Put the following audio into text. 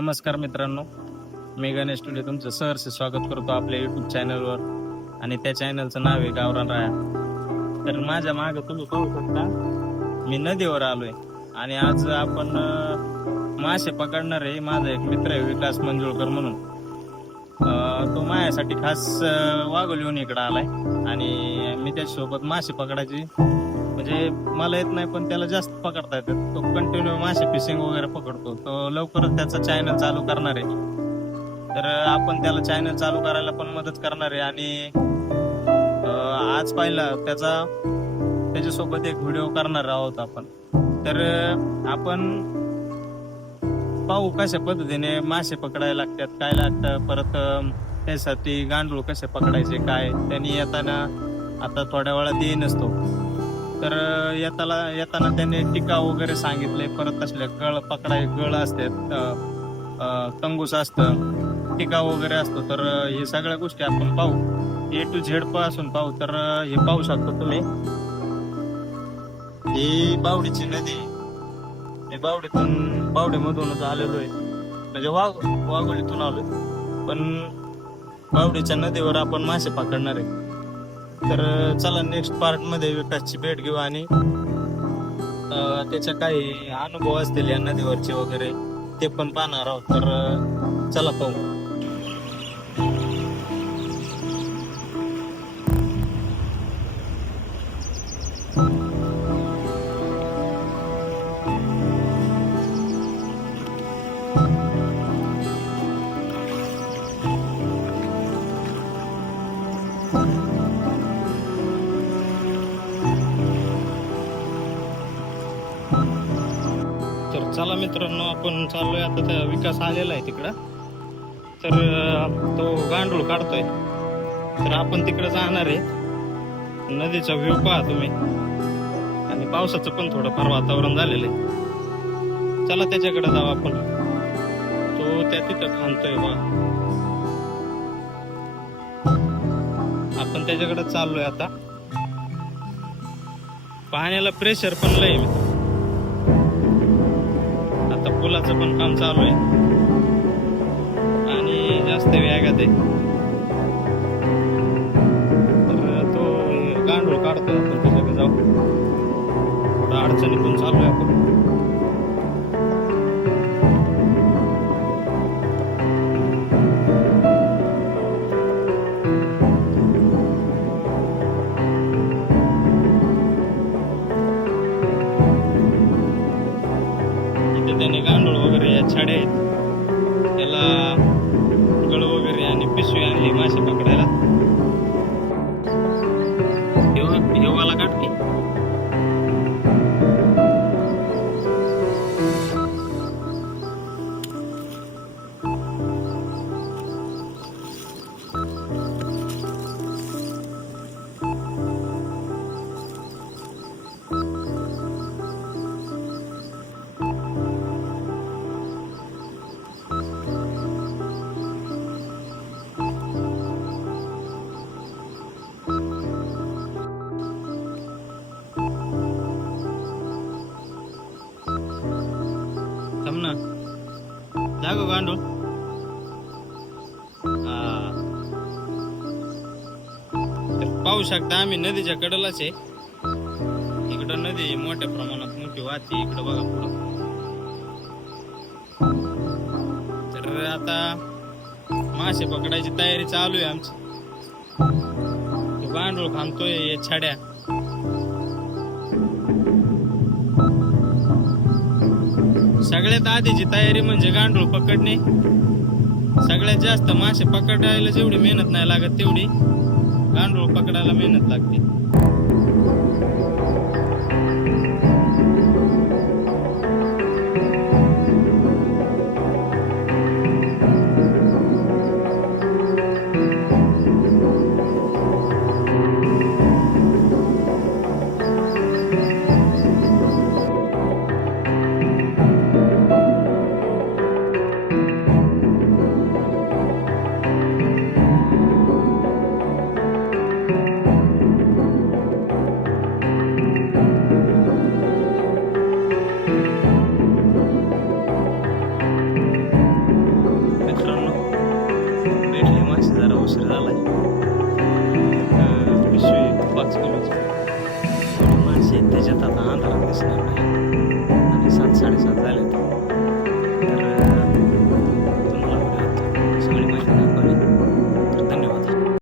नमस्कार मित्रांनो. मी गणेश टुडे तुमचं सहर्ष स्वागत करतो आपल्या युट्यूब चॅनलवर आणि त्या चॅनलचं नाव आहे गावरान राया. तर माझ्या मागं तुम्ही पाहू शकता मी नदीवर आलोय. आणि आज आपण मासे पकडणार आहे माझा एक मित्र आहे विकास मंजुळकर म्हणून. तो माझ्यासाठी खास अं, वाघोलीहून इकडं आलाय. आणि मी त्याच्यासोबत मासे पकडायची म्हणजे मला येत नाही पण त्याला जास्त पकडता येतात. तो कंटिन्यू मासे फिशिंग वगैरे पकडतो. तो लवकरच त्याचा चॅनल चालू करणार आहे. तर आपण त्याला चॅनल चालू करायला पण मदत करणार आहे. आणि आज पाहिला त्याचा त्याच्यासोबत एक व्हिडिओ करणार आहोत आपण. तर आपण पाहू कशा पद्धतीने मासे पकडायला लागतात काय लागतं परत त्यासाठी गांडूळ कसे पकडायचे काय? त्यांनी येताना आता थोड्या वेळात येईनच तो. तर येताला येताना येताना त्याने टिका वगैरे सांगितले. परत असल्या गळ पकडाय गळ असते तंगूस असतं टिका वगैरे असतो. तर हे सगळ्या गोष्टी आपण पाहू. ए टू झेडपासून पाहू. तर हे पाहू शकतो तुम्ही. ही बावडीची नदी. हे बावडीतून बावडीमधूनच आलेलो आहे. म्हणजे वाघ वाघोलीतून आलोय. पण बावडीच्या नदीवर आपण मासे पकडणार आहे. तर चला नेक्स्ट पार्टमध्ये विकासची भेट घेऊ आणि त्याच्या काही अनुभव असतील या नदीवरचे वगैरे ते पण पाहणार आहोत. तर चला पाहू. तर चला मित्रांनो आपण चाललोय आता त्या विकास आलेला आहे तिकडं. तर तो गांडूळ काढतोय. तर आपण तिकडं जाणार आहे. नदीचा व्ह्यू पहा तुम्ही. आणि पावसाचं पण थोडंफार वातावरण झालेलं आहे. चला त्याच्याकडे जाऊ आपण. तो त्या तिथं खांदतोय बा आपण त्याच्याकडे चाललोय आता. पाण्याला प्रेशर पण लय मित्र आता पण काम चालू आहे. आणि जास्त वेगात आहे तर तो गांडूळ काढतो आपण त्याच्याकडे जाऊ. अडचणी पण चालू आहे आपण. ना जागो गांडूळ हा. तर पाहू शकता आम्ही नदीच्या कडेलाच आहे इकडं नदी मोठ्या प्रमाणात मोठी वाहते इकडं बघा पुढं तर आता मासे पकडायची तयारी चालू आहे आमची तो गांडूळ खांबतोय छड्या छाड्या सगळ्यात आधीची तयारी म्हणजे गांडूळ पकडणे. सगळ्यात जास्त मासे पकडायला जेवढी मेहनत नाही लागत तेवढी गांडूळ पकडायला मेहनत लागते. அதனால்